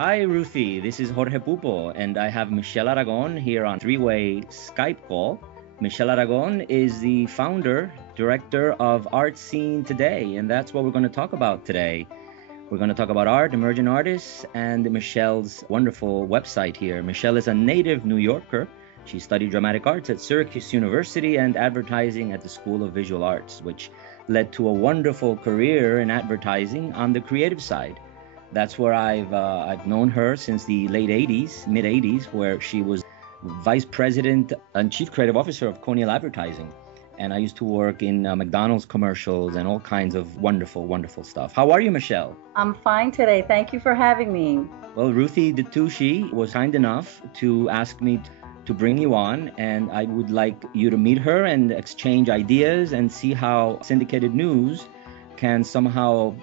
Hi, Ruthie. This is Jorge Pupo, and I have Michelle Aragón here on three-way Skype call. Michelle Aragón is the founder, director of Art Scene Today, and that's what we're going to talk about today. We're going to talk about art, emerging artists, and Michelle's wonderful website here. Michelle is a native New Yorker. She studied dramatic arts at Syracuse University and advertising at the School of Visual Arts, which led to a wonderful career in advertising on the creative side. That's where I've known her since the late 80s, mid 80s, where she was vice president and chief creative officer of Cornell Advertising. And I used to work in McDonald's commercials and all kinds of wonderful, wonderful stuff. How are you, Michelle? I'm fine today. Thank you for having me. Well, Ruthie DiTucci was kind enough to ask me to bring you on, and I would like you to meet her and exchange ideas and see how syndicated news can somehow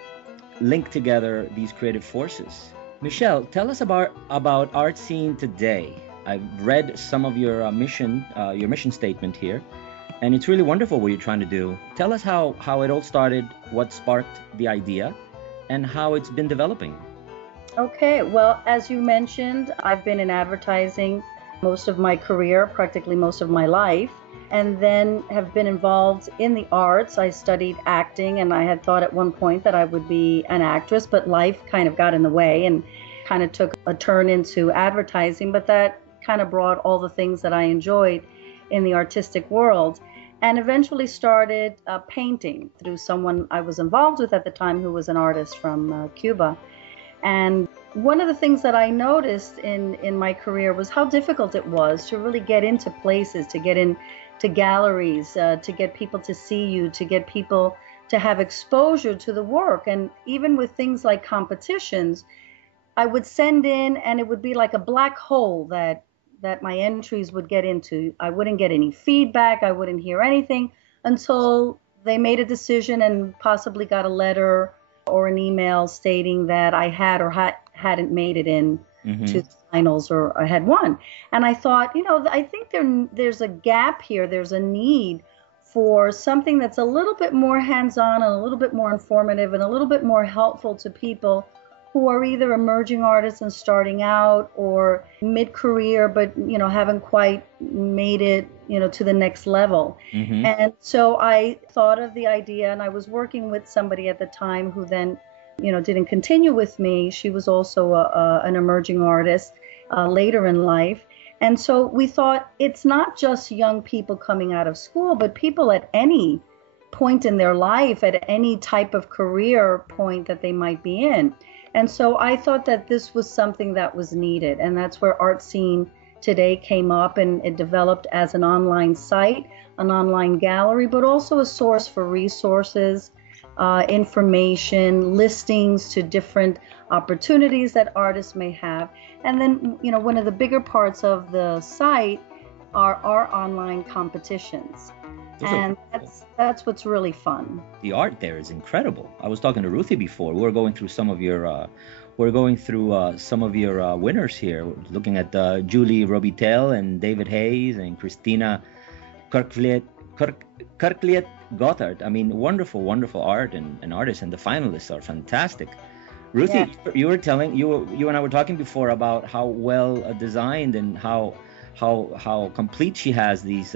link together these creative forces. Michelle, tell us about Art Scene Today. I've read some of your mission statement here, and it's really wonderful what you're trying to do. Tell us how it all started, what sparked the idea, and how it's been developing. Okay, well, as you mentioned, I've been in advertising most of my career, practically most of my life, and then have been involved in the arts. I studied acting, and I had thought at one point that I would be an actress, but life kind of got in the way and kind of took a turn into advertising, but that kind of brought all the things that I enjoyed in the artistic world, and eventually started painting through someone I was involved with at the time who was an artist from Cuba. And one of the things that I noticed in my career was how difficult it was to really get into places, to get into galleries, to get people to see you, to get people to have exposure to the work. And even with things like competitions, I would send in and it would be like a black hole that my entries would get into. I wouldn't get any feedback. I wouldn't hear anything until they made a decision and possibly got a letter or an email stating that I had or hadn't made it in to the finals or I had won. And I thought, I think there's a gap here. There's a need for something that's a little bit more hands-on and a little bit more informative and a little bit more helpful to people who are either emerging artists and starting out or mid-career, but, haven't quite made it, to the next level. And so I thought of the idea, and I was working with somebody at the time who then, didn't continue with me. She was also an emerging artist later in life. And so we thought it's not just young people coming out of school, but people at any point in their life, at any type of career point that they might be in. And so I thought that this was something that was needed. And that's where Art Scene Today came up, and it developed as an online site, an online gallery, but also a source for resources, information, listings to different opportunities that artists may have. And then, one of the bigger parts of the site are our online competitions. And that's what's really fun. The art there is incredible. I was talking to Ruthie before. We were going through some of your winners here. Looking at Julie Robitel and David Hayes and Christina Kirkliet Gothard. I mean, wonderful, wonderful art and artists, and the finalists are fantastic. Ruthie, you were telling you and I were talking before about how well designed and how complete she has these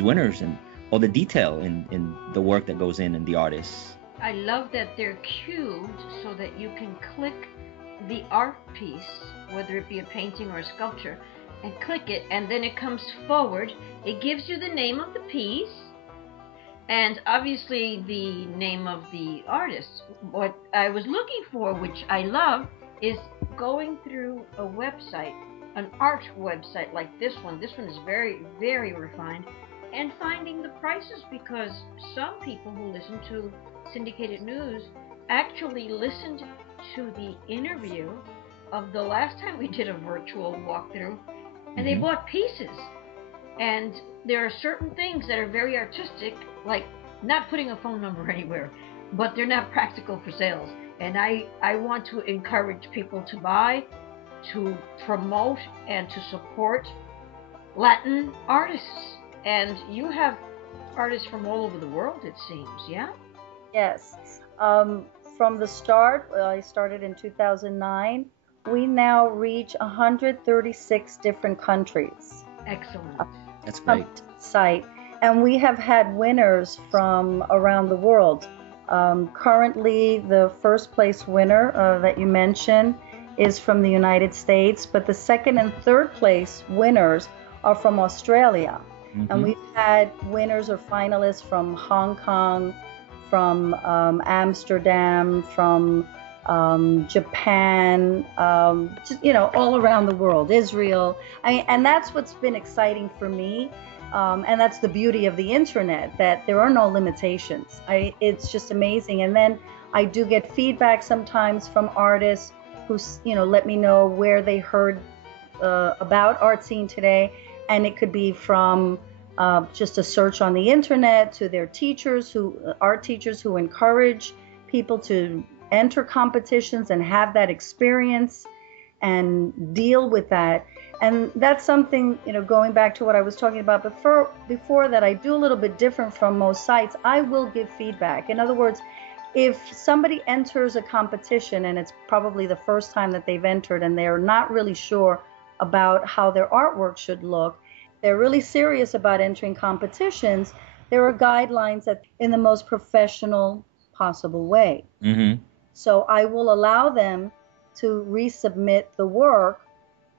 winners and all the detail in the work that goes in the artists. I love that they're cubed so that you can click the art piece, whether it be a painting or a sculpture, and click it, and then it comes forward. It gives you the name of the piece and obviously the name of the artist. What I was looking for, which I love, is going through a website, an art website like this one. This one is very, very refined, and finding the prices, because some people who listen to syndicated news actually listened to the interview of the last time we did a virtual walkthrough, and they bought pieces. And there are certain things that are very artistic, like not putting a phone number anywhere, but they're not practical for sales. And I want to encourage people to buy, to promote, and to support Latin artists. And you have artists from all over the world, it seems, yeah? Yes. from the start, I started in 2009, we now reach 136 different countries. Excellent. That's great. Site. And we have had winners from around the world. Currently, the first place winner that you mentioned is from the United States, but the second and third place winners are from Australia. Mm-hmm. And we've had winners or finalists from Hong Kong, from Amsterdam, from Japan, just, all around the world, Israel. And that's what's been exciting for me. And that's the beauty of the internet, that there are no limitations. It's just amazing. And then I do get feedback sometimes from artists who, let me know where they heard about Art Scene Today. And it could be from just a search on the internet to their teachers, art teachers who encourage people to enter competitions and have that experience and deal with that. And that's something, going back to what I was talking about before that, I do a little bit different from most sites. I will give feedback. In other words, if somebody enters a competition and it's probably the first time that they've entered and they're not really sure about how their artwork should look, they're really serious about entering competitions, there are guidelines that in the most professional possible way. Mm-hmm. So I will allow them to resubmit the work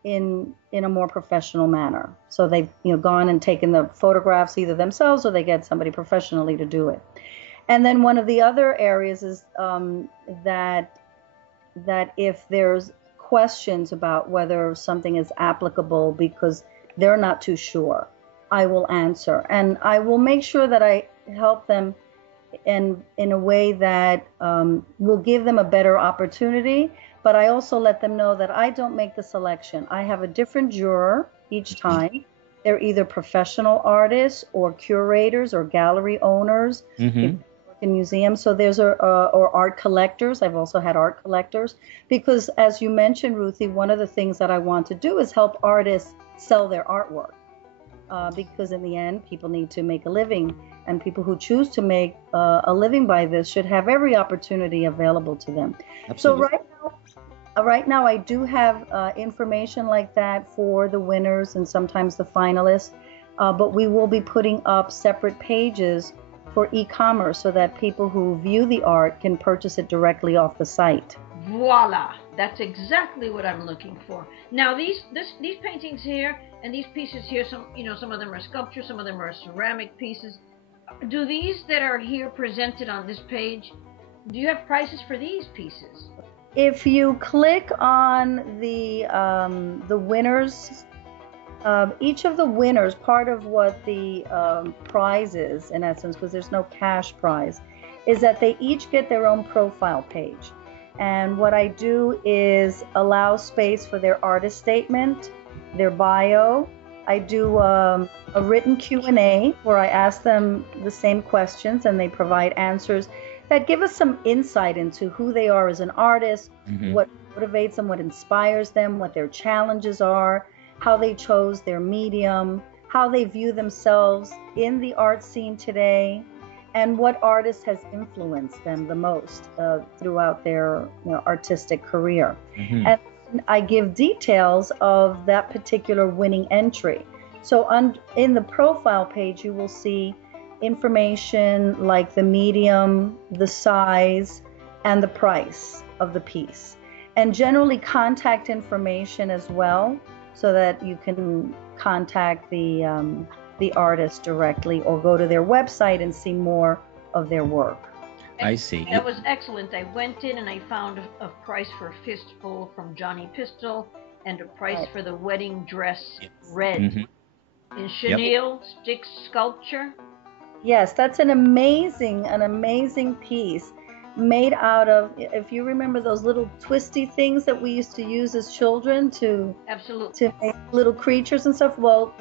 in a more professional manner. So they've gone and taken the photographs either themselves or they get somebody professionally to do it. And then one of the other areas is that if there's questions about whether something is applicable because they're not too sure, I will answer. And I will make sure that I help them in a way that will give them a better opportunity. But I also let them know that I don't make the selection. I have a different juror each time. They're either professional artists or curators or gallery owners. Mm-hmm. In museums. So there's or art collectors. I've also had art collectors because, as you mentioned, Ruthie, one of the things that I want to do is help artists sell their artwork because in the end, people need to make a living, and people who choose to make a living by this should have every opportunity available to them. Absolutely. So right now, I do have information like that for the winners and sometimes the finalists, but we will be putting up separate pages for e-commerce so that people who view the art can purchase it directly off the site. Voila! That's exactly what I'm looking for. Now these paintings here and these pieces here, some of them are sculptures, some of them are ceramic pieces. Do these that are here presented on this page, do you have prices for these pieces? If you click on the winners, each of the winners, part of what the prize is, in essence, because there's no cash prize, is that they each get their own profile page. And what I do is allow space for their artist statement, their bio. I do a written Q&A where I ask them the same questions and they provide answers that give us some insight into who they are as an artist, mm-hmm. what motivates them, what inspires them, what their challenges are, how they chose their medium, how they view themselves in the art scene today, and what artist has influenced them the most throughout their artistic career. Mm-hmm. And I give details of that particular winning entry. So in the profile page, you will see information like the medium, the size, and the price of the piece. And generally contact information as well, so that you can contact the artist directly or go to their website and see more of their work. I see. That was excellent. I went in and I found a price for Fistful from Johnny Pistol and a price for the wedding dress red. Mm-hmm. In chenille stick sculpture. Yes, that's an amazing piece. Made out of, if you remember those little twisty things that we used to use as children to make little creatures and stuff. Well,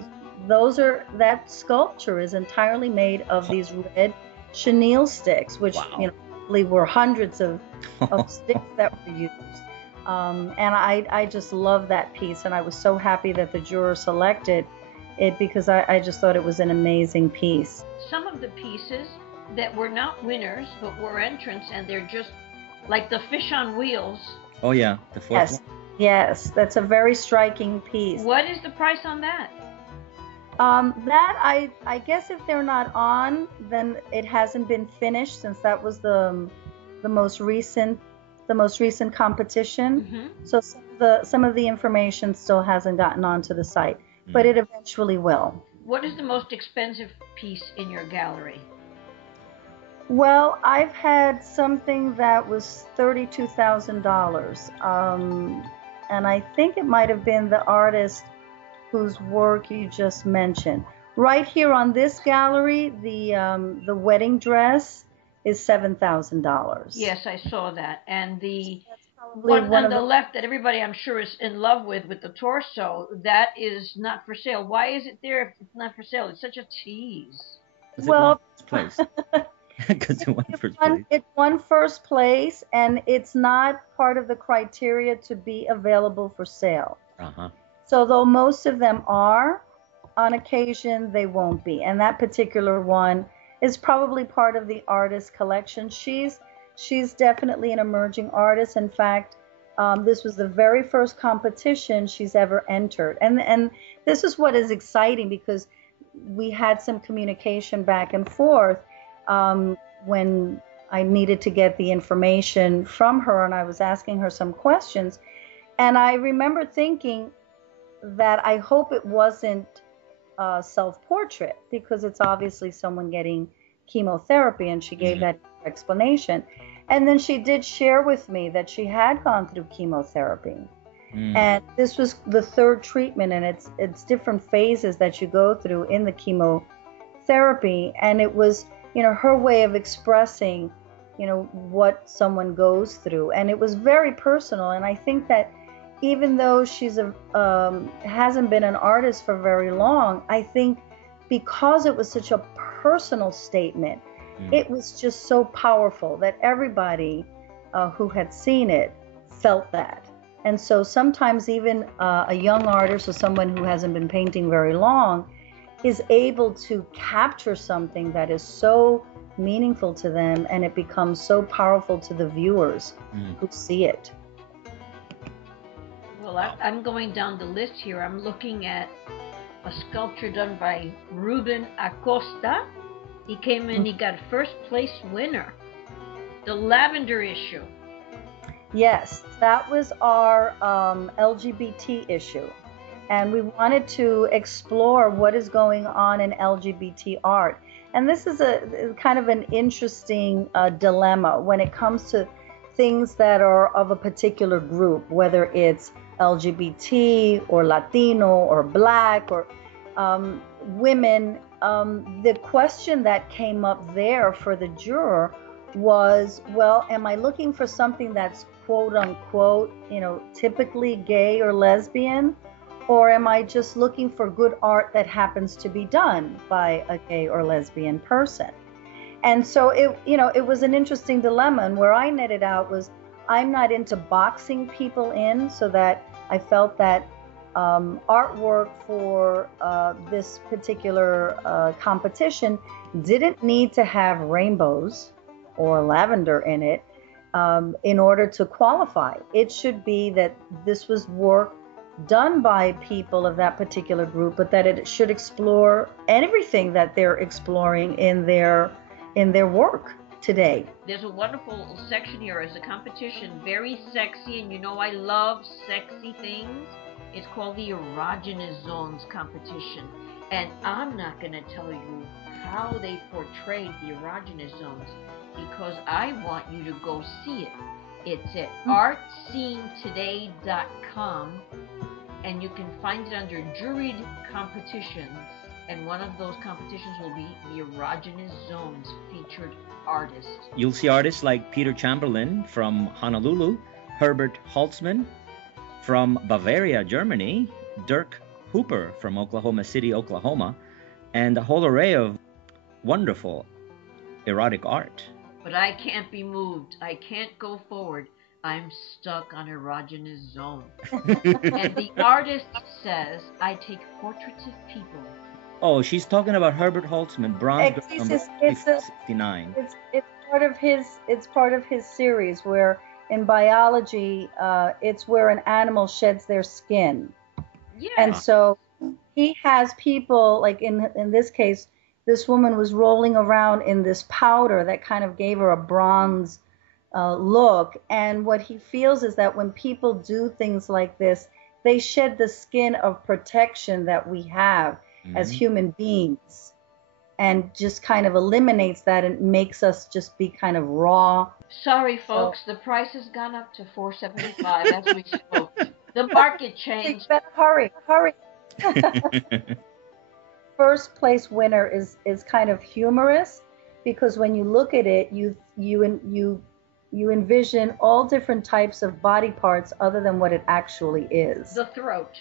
that sculpture is entirely made of these red chenille sticks, which were hundreds of sticks that were used. And I just love that piece, and I was so happy that the juror selected it because I just thought it was an amazing piece. Some of the pieces that were not winners but were entrants, and they're just like the fish on wheels. Oh yeah, the fourth Yes, one. yes, that's a very striking piece. What is the price on that? That I guess if they're not on, then it hasn't been finished since that was the most recent competition. Mm-hmm. So some of the information still hasn't gotten onto the site, but it eventually will. What is the most expensive piece in your gallery? Well, I've had something that was $32,000, and I think it might have been the artist whose work you just mentioned. Right here on this gallery, the wedding dress is $7,000. Yes, I saw that. And the That's probably one on the left that everybody I'm sure is in love with the torso, that is not for sale. Why is it there if it's not for sale? It's such a tease. Because well, it won first place. Because it won first place. It won first place, and it's not part of the criteria to be available for sale. Uh-huh. So though most of them are, on occasion they won't be. And that particular one is probably part of the artist collection. She's definitely an emerging artist. In fact, this was the very first competition she's ever entered. And this is what is exciting, because we had some communication back and forth when I needed to get the information from her, and I was asking her some questions. And I remember thinking that I hope it wasn't a self-portrait, because it's obviously someone getting chemotherapy, and she gave that explanation. And then she did share with me that she had gone through chemotherapy. And this was the third treatment, and it's different phases that you go through in the chemotherapy. And it was, her way of expressing, what someone goes through. And it was very personal. And I think that even though she's hasn't been an artist for very long, I think because it was such a personal statement, it was just so powerful that everybody who had seen it felt that. And so sometimes even a young artist or someone who hasn't been painting very long is able to capture something that is so meaningful to them, and it becomes so powerful to the viewers who see it. Well, I'm going down the list here. I'm looking at a sculpture done by Ruben Acosta. He came in, he got first place winner. The lavender issue. Yes, that was our LGBT issue. And we wanted to explore what is going on in LGBT art. And this is a kind of an interesting dilemma when it comes to things that are of a particular group, whether it's LGBT or Latino or Black or women. The question that came up there for the juror was, well, am I looking for something that's quote unquote, typically gay or lesbian? Or am I just looking for good art that happens to be done by a gay or lesbian person? And so it was an interesting dilemma. And where I netted out was, I'm not into boxing people in, so that I felt that artwork for this particular competition didn't need to have rainbows or lavender in it in order to qualify. It should be that this was work done by people of that particular group, but that it should explore everything that they're exploring in their work today. There's a wonderful section here as a competition, very sexy, and I love sexy things. It's called the Erogenous Zones competition, and I'm not going to tell you how they portrayed the erogenous zones, because I want you to go see it. It's at artscenetoday.com, and you can find it under juried competitions, and one of those competitions will be the Erogenous Zones featured artist. You'll see artists like Peter Chamberlain from Honolulu, Herbert Holtzman from Bavaria, Germany, Dirk Hooper from Oklahoma City, Oklahoma, and a whole array of wonderful erotic art. But I can't be moved. I can't go forward. I'm stuck on erogenous zone. And the artist says, I take portraits of people. Oh, she's talking about Herbert Holtzman, bronze number 69. it's part of his series where in biology, it's where an animal sheds their skin. Yeah. And so he has people like in this case, this woman was rolling around in this powder that kind of gave her a bronze look. And what he feels is that when people do things like this, they shed the skin of protection that we have as human beings, and just kind of eliminates that and makes us just be kind of raw. Sorry, folks, the price has gone up to $4.75 as we spoke. The market changed. Hurry. First place winner is kind of humorous, because when you look at it, you envision all different types of body parts other than what it actually is. The throat.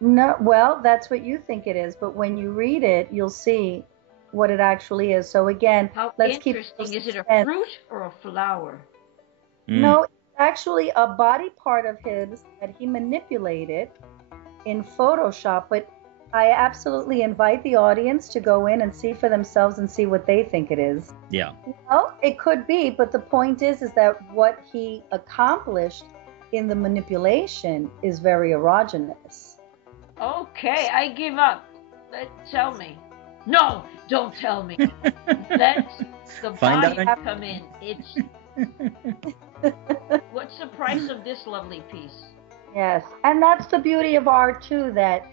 No, well, that's what you think it is, but when you read it, you'll see what it actually is. So again, let's keep. Interesting. Is it a fruit or a flower? No, it's actually a body part of his that he manipulated in Photoshop, but I absolutely invite the audience to go in and see for themselves and see what they think it is. Yeah. Well, it could be, but the point is that what he accomplished in the manipulation is very erogenous. Okay, I give up. Tell me. No, don't tell me. Let the body come in. It's. What's the price of this lovely piece? Yes, and that's the beauty of art too, that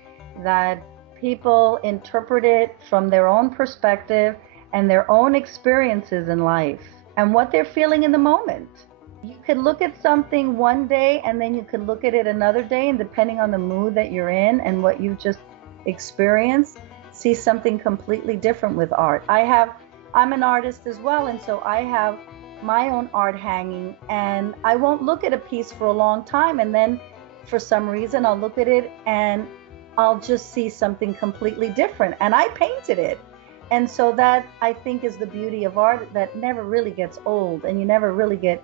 people interpret it from their own perspective and their own experiences in life and what they're feeling in the moment. You could look at something one day and then you could look at it another day, and depending on the mood that you're in and what you just experienced, see something completely different with art. I'm an artist as well, and so I have my own art hanging, and I won't look at a piece for a long time, and then for some reason I'll look at it and I'll just see something completely different, and I painted it. And so that, I think, is the beauty of art, that never really gets old, and you never really get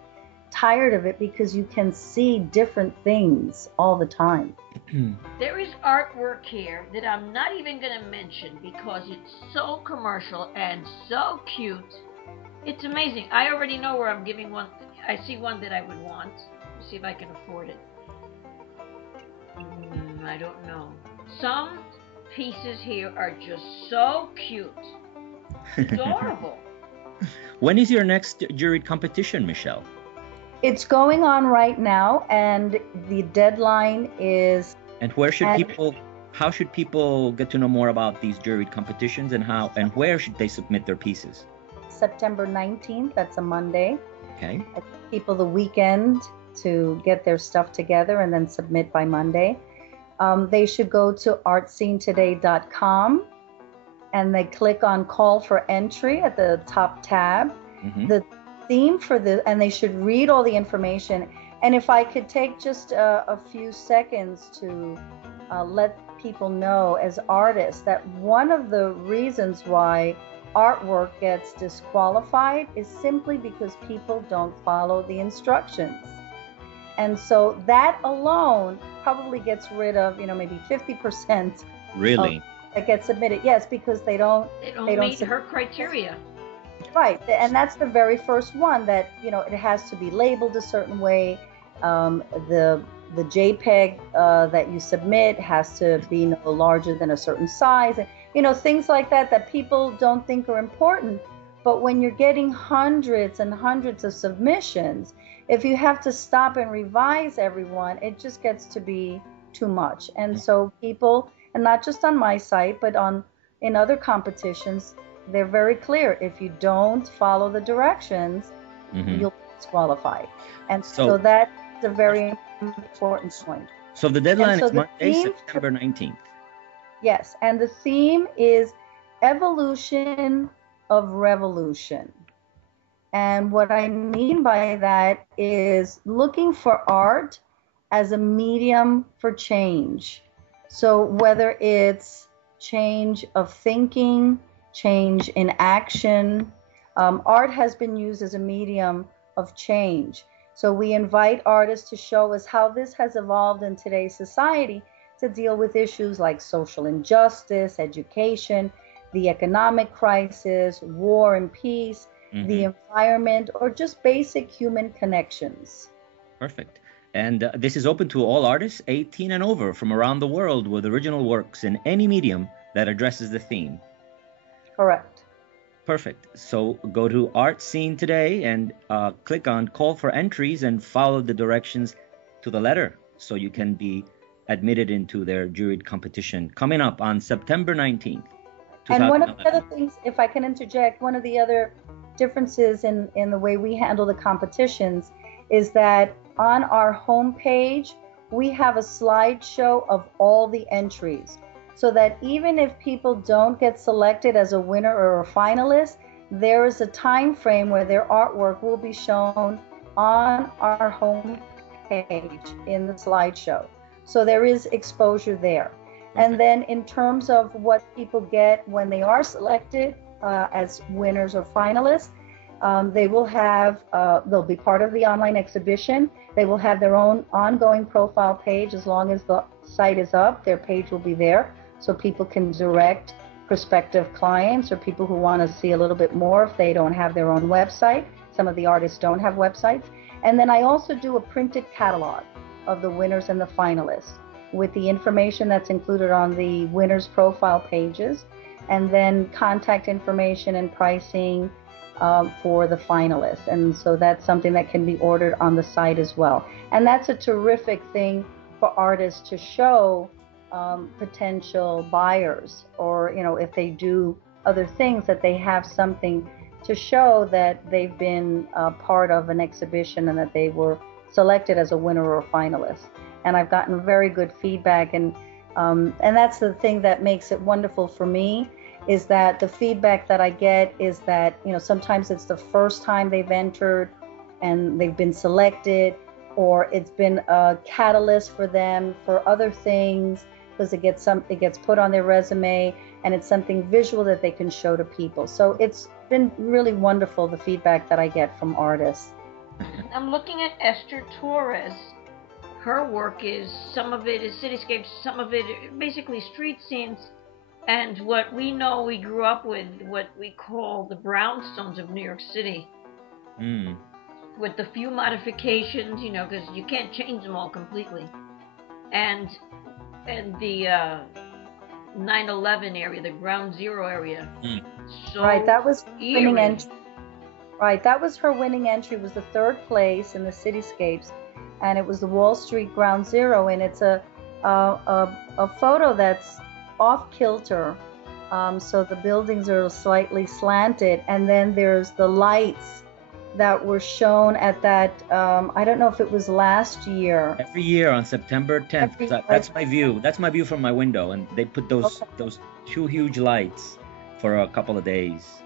tired of it, because you can see different things all the time. There is artwork here that I'm not even going to mention because it's so commercial and so cute. It's amazing. I already know where I'm giving one. I see one that I would want. Let's see if I can afford it. I don't know. Some pieces here are just so cute. Adorable. When is your next juried competition, Michelle? It's going on right now, and the deadline is. And how should people get to know more about these juried competitions, and where should they submit their pieces? September 19th, that's a Monday. Okay. I give people the weekend to get their stuff together and then submit by Monday. They should go to artscenetoday.com and they click on call for entry at the top tab. The theme for and they should read all the information. And if I could take just a few seconds to let people know as artists that one of the reasons why artwork gets disqualified is simply because people don't follow the instructions. And so that alone probably gets rid of, maybe 50%. Really? That gets submitted. Yes, because they don't meet her criteria. Right, and that's the very first one, that it has to be labeled a certain way. The JPEG that you submit has to be no larger than a certain size. Things like that people don't think are important. But when you're getting hundreds and hundreds of submissions, if you have to stop and revise everyone, it just gets to be too much. And so people, and not just on my site, but in other competitions, they're very clear. If you don't follow the directions, you'll be disqualified. And so that's a very important point. So the deadline is Monday, September 19th. Yes, and the theme is evolution of revolution. And what I mean by that is looking for art as a medium for change. So whether it's change of thinking, change in action, art has been used as a medium of change. So we invite artists to show us how this has evolved in today's society to deal with issues like social injustice, education, the economic crisis, war and peace. the environment, or just basic human connections. Perfect. And this is open to all artists 18 and over from around the world with original works in any medium that addresses the theme. Correct. Perfect. So go to Art Scene today and click on Call for Entries and follow the directions to the letter so you can be admitted into their juried competition coming up on September 19th. And one of the other things, if I can interject, one of the other differences in the way we handle the competitions is that on our homepage, we have a slideshow of all the entries, so that even if people don't get selected as a winner or a finalist, there is a time frame where their artwork will be shown on our homepage in the slideshow. So there is exposure there. And then in terms of what people get when they are selected as winners or finalists, they will have, they'll be part of the online exhibition. They will have their own ongoing profile page. As long as the site is up, their page will be there, so people can direct prospective clients or people who want to see a little bit more if they don't have their own website. Some of the artists don't have websites. And then I also do a printed catalog of the winners and the finalists with the information that's included on the winners' profile pages, and then contact information and pricing for the finalists. And so that's something that can be ordered on the site as well. And that's a terrific thing for artists to show potential buyers, or, you know, if they do other things, that they have something to show that they've been part of an exhibition and that they were selected as a winner or a finalist. And I've gotten very good feedback, and that's the thing that makes it wonderful for me, is that the feedback that I get is that, you know, sometimes it's the first time they've entered and they've been selected, or it's been a catalyst for them for other things, because it gets put on their resume and it's something visual that they can show to people. So it's been really wonderful, the feedback that I get from artists. I'm looking at Esther Torres. Her work is, some of it is cityscapes, some of it basically street scenes, and what we know, we grew up with what we call the brownstones of New York City, with the few modifications, you know, because you can't change them all completely, and the 9/11 area, the Ground Zero area. So right, that was winning entry. Right, that was her winning entry. Was the third place in the cityscapes, and it was the Wall Street Ground Zero, and it's a photo that's off kilter, so the buildings are slightly slanted, and then there's the lights that were shown at that, I don't know if it was last year. Every year on September 10th. That's my view. That's my view from my window, and they put those two huge lights for a couple of days.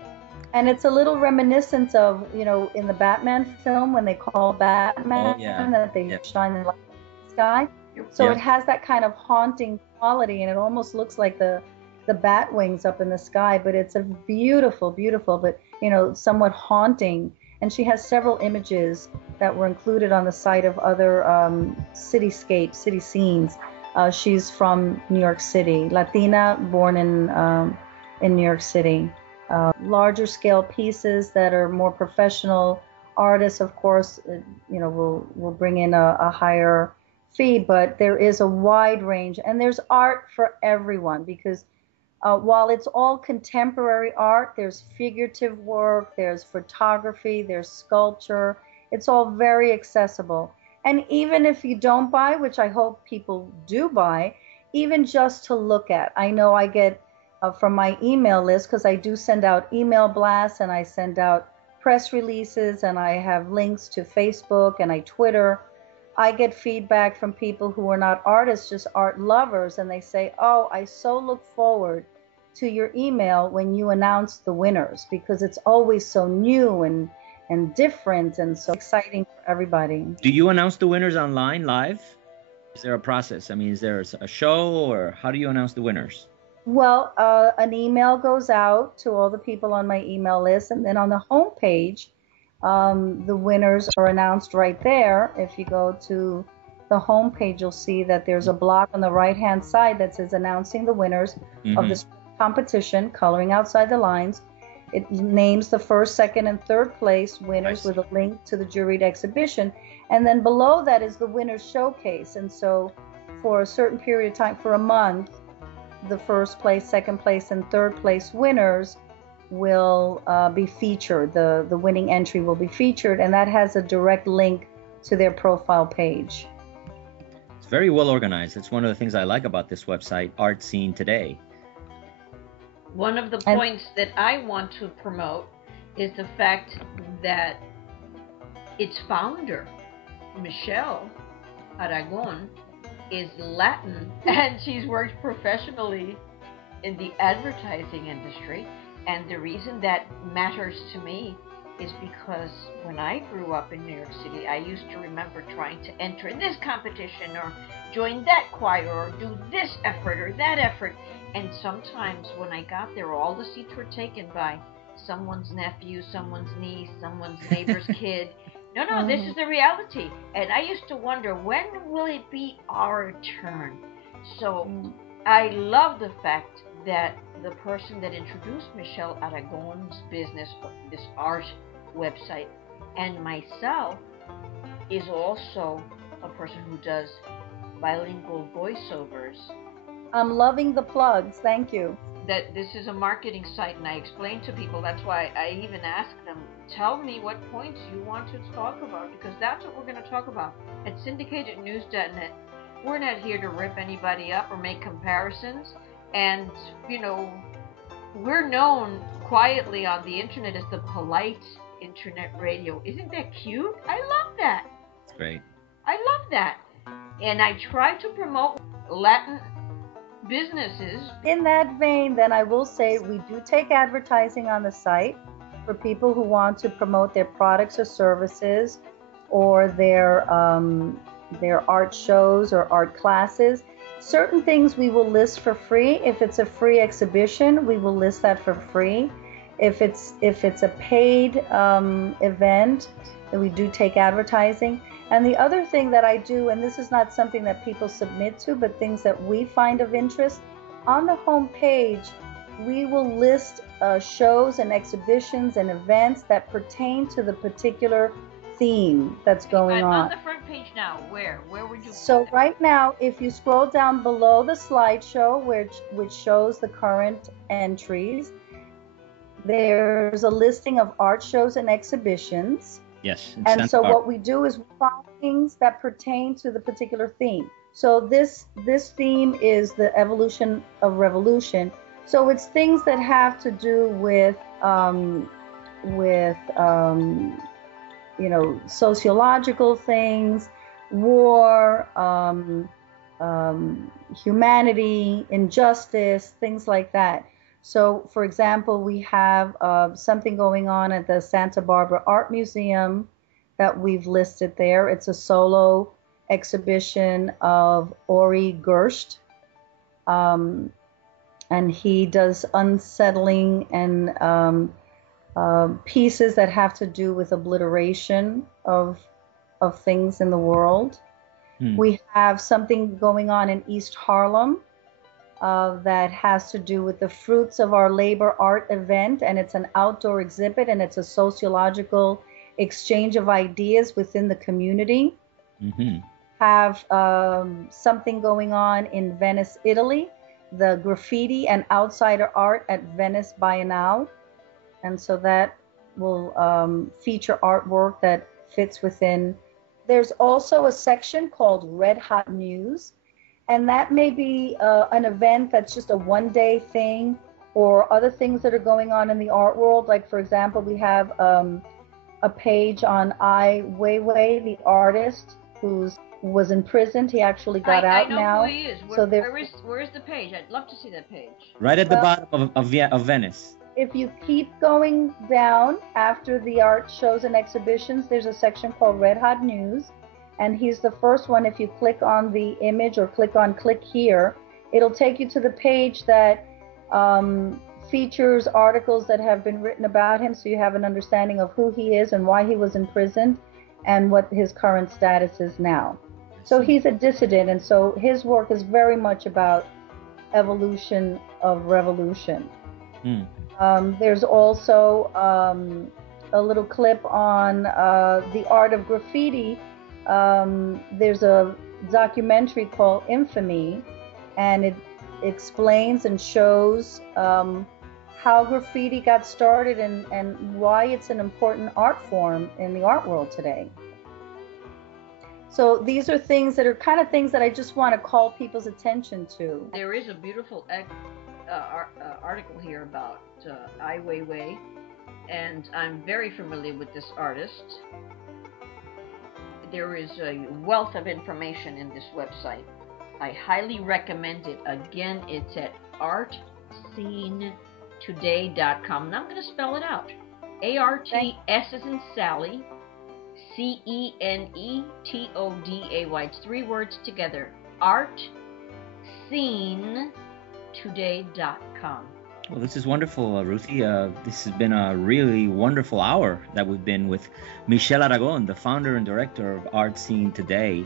And it's a little reminiscent of, you know, in the Batman film when they call Batman, that they shine the light in the sky. So it has that kind of haunting quality, and it almost looks like the bat wings up in the sky, but it's a beautiful, but, you know, somewhat haunting. And she has several images that were included on the site of other cityscapes, city scenes. She's from New York City, Latina, born in New York City. Larger scale pieces that are more professional artists, of course, you know, will bring in a higher fee, but there is a wide range, and there's art for everyone, because while it's all contemporary art, there's figurative work, there's photography, there's sculpture. It's all very accessible. And even if you don't buy, which I hope people do buy, even just to look at. I know I get from my email list, because I do send out email blasts, and I send out press releases, and I have links to Facebook, and I Twitter. I get feedback from people who are not artists, just art lovers, and they say, oh, I so look forward to your email when you announce the winners, because it's always so new and different and so exciting for everybody. Do you announce the winners online, live? Is there a process? I mean, is there a show, or how do you announce the winners? Well, an email goes out to all the people on my email list, and then on the homepage, the winners are announced right there. If you go to the homepage, you'll see that there's a block on the right-hand side that says announcing the winners of this competition, Coloring Outside the Lines. It names the first, second, and third place winners I with a link to the juried exhibition. And then below that is the winner's showcase. And so for a certain period of time, for a month, the first place, second place, and third place winners will be featured. The winning entry will be featured, and that has a direct link to their profile page. It's very well organized. It's one of the things I like about this website, Art Scene Today. One of the points that I want to promote is the fact that its founder, Michelle Aragón, is Latin, and she's worked professionally in the advertising industry. And the reason that matters to me is because when I grew up in New York City, I used to remember trying to enter in this competition or join that choir or do this effort or that effort. And sometimes when I got there, all the seats were taken by someone's nephew, someone's niece, someone's neighbor's kid. No, this is the reality. And I used to wonder, when will it be our turn? So I love the fact that the person that introduced Michelle Aragón's business, this art website, and myself is also a person who does bilingual voiceovers. I'm loving the plugs. Thank you. That this is a marketing site, and I explain to people, that's why I even ask them, tell me what points you want to talk about, because that's what we're going to talk about. At syndicatednews.net, we're not here to rip anybody up or make comparisons, and, you know, we're known quietly on the internet as the polite internet radio. Isn't that cute? I love that. It's great. I love that. And I try to promote Latin businesses. In that vein, then I will say we do take advertising on the site for people who want to promote their products or services or their art shows or art classes. Certain things we will list for free. If it's a free exhibition, we will list that for free. If it's a paid event, then we do take advertising. And the other thing that I do, and this is not something that people submit to, but things that we find of interest, on the home page, we will list shows and exhibitions and events that pertain to the particular theme that's going on. On the front page now, where would you? So right now, if you scroll down below the slideshow, which shows the current entries, there's a listing of art shows and exhibitions. Yes. And so what we do is we find things that pertain to the particular theme. So this theme is the evolution of revolution. So it's things that have to do with sociological things, war, humanity, injustice, things like that. So, for example, we have something going on at the Santa Barbara Art Museum that we've listed there. It's a solo exhibition of Ori Gerst, and he does unsettling and pieces that have to do with obliteration of things in the world. We have something going on in East Harlem that has to do with the Fruits of Our Labor art event, and it's an outdoor exhibit, and it's a sociological exchange of ideas within the community. Have something going on in Venice, Italy, the graffiti and outsider art at Venice Biennale, and so that will feature artwork that fits within. There's also a section called Red Hot News, and that may be an event that's just a one-day thing, or other things that are going on in the art world. Like, for example, we have a page on Ai Weiwei, the artist who was imprisoned. He actually got out now. I know who he is. So where is the page? I'd love to see that page. Right at the bottom of Venice. If you keep going down after the art shows and exhibitions, there's a section called Red Hot News. And he's the first one. If you click on the image or click here, it'll take you to the page that features articles that have been written about him, so you have an understanding of who he is and why he was imprisoned and what his current status is now. So he's a dissident, and so his work is very much about evolution of revolution. Hmm. There's also a little clip on the art of graffiti. There's a documentary called Infamy, and it explains and shows how graffiti got started and why it's an important art form in the art world today. So these are things that are kind of things that I just want to call people's attention to. There is a beautiful article here about Ai Weiwei, and I'm very familiar with this artist. There is a wealth of information in this website. I highly recommend it. Again, it's at artscenetoday.com. And I'm going to spell it out. ARTS as in Sally, CENETODAY. It's 3 words together. artscenetoday.com. Well, this is wonderful, Ruthie. This has been a really wonderful hour that we've been with Michelle Aragón, the founder and director of Art Scene Today.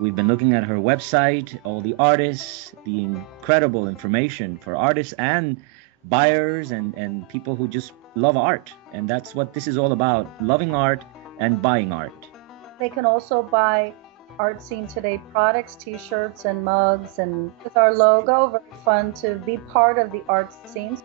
We've been looking at her website, all the artists, the incredible information for artists and buyers and people who just love art. And that's what this is all about, loving art and buying art. They can also buy Art Scene Today products, t-shirts and mugs, and with our logo. Very fun to be part of the art scene.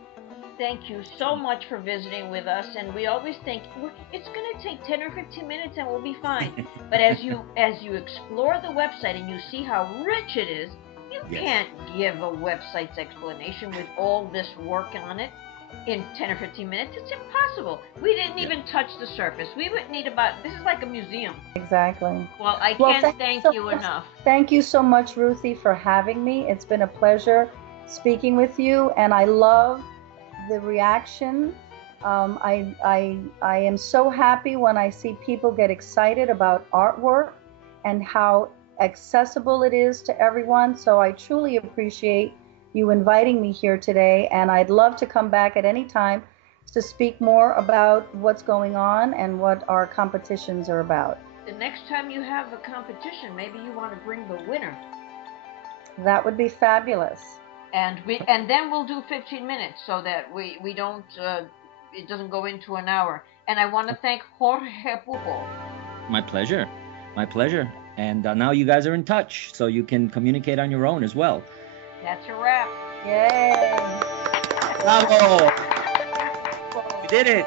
Thank you so much for visiting with us, and we always think it's going to take 10 or 15 minutes and we'll be fine. But as you explore the website and you see how rich it is, you can't give a website's explanation with all this work on it in 10 or 15 minutes. It's impossible. We didn't even touch the surface. We would need this is like a museum. Exactly. Well, I can't thank you enough. Thank you so much, Ruthie, for having me. It's been a pleasure speaking with you, and I love the reaction. I am so happy when I see people get excited about artwork and how accessible it is to everyone. So I truly appreciate you inviting me here today, and I'd love to come back at any time to speak more about what's going on and what our competitions are about. The next time you have a competition, maybe you want to bring the winner. That would be fabulous. And then we'll do 15 minutes so that we don't it doesn't go into an hour. And I want to thank Jorge Pupo. My pleasure. My pleasure. And now you guys are in touch, so you can communicate on your own as well. That's a wrap. Yay! Bravo! You did it!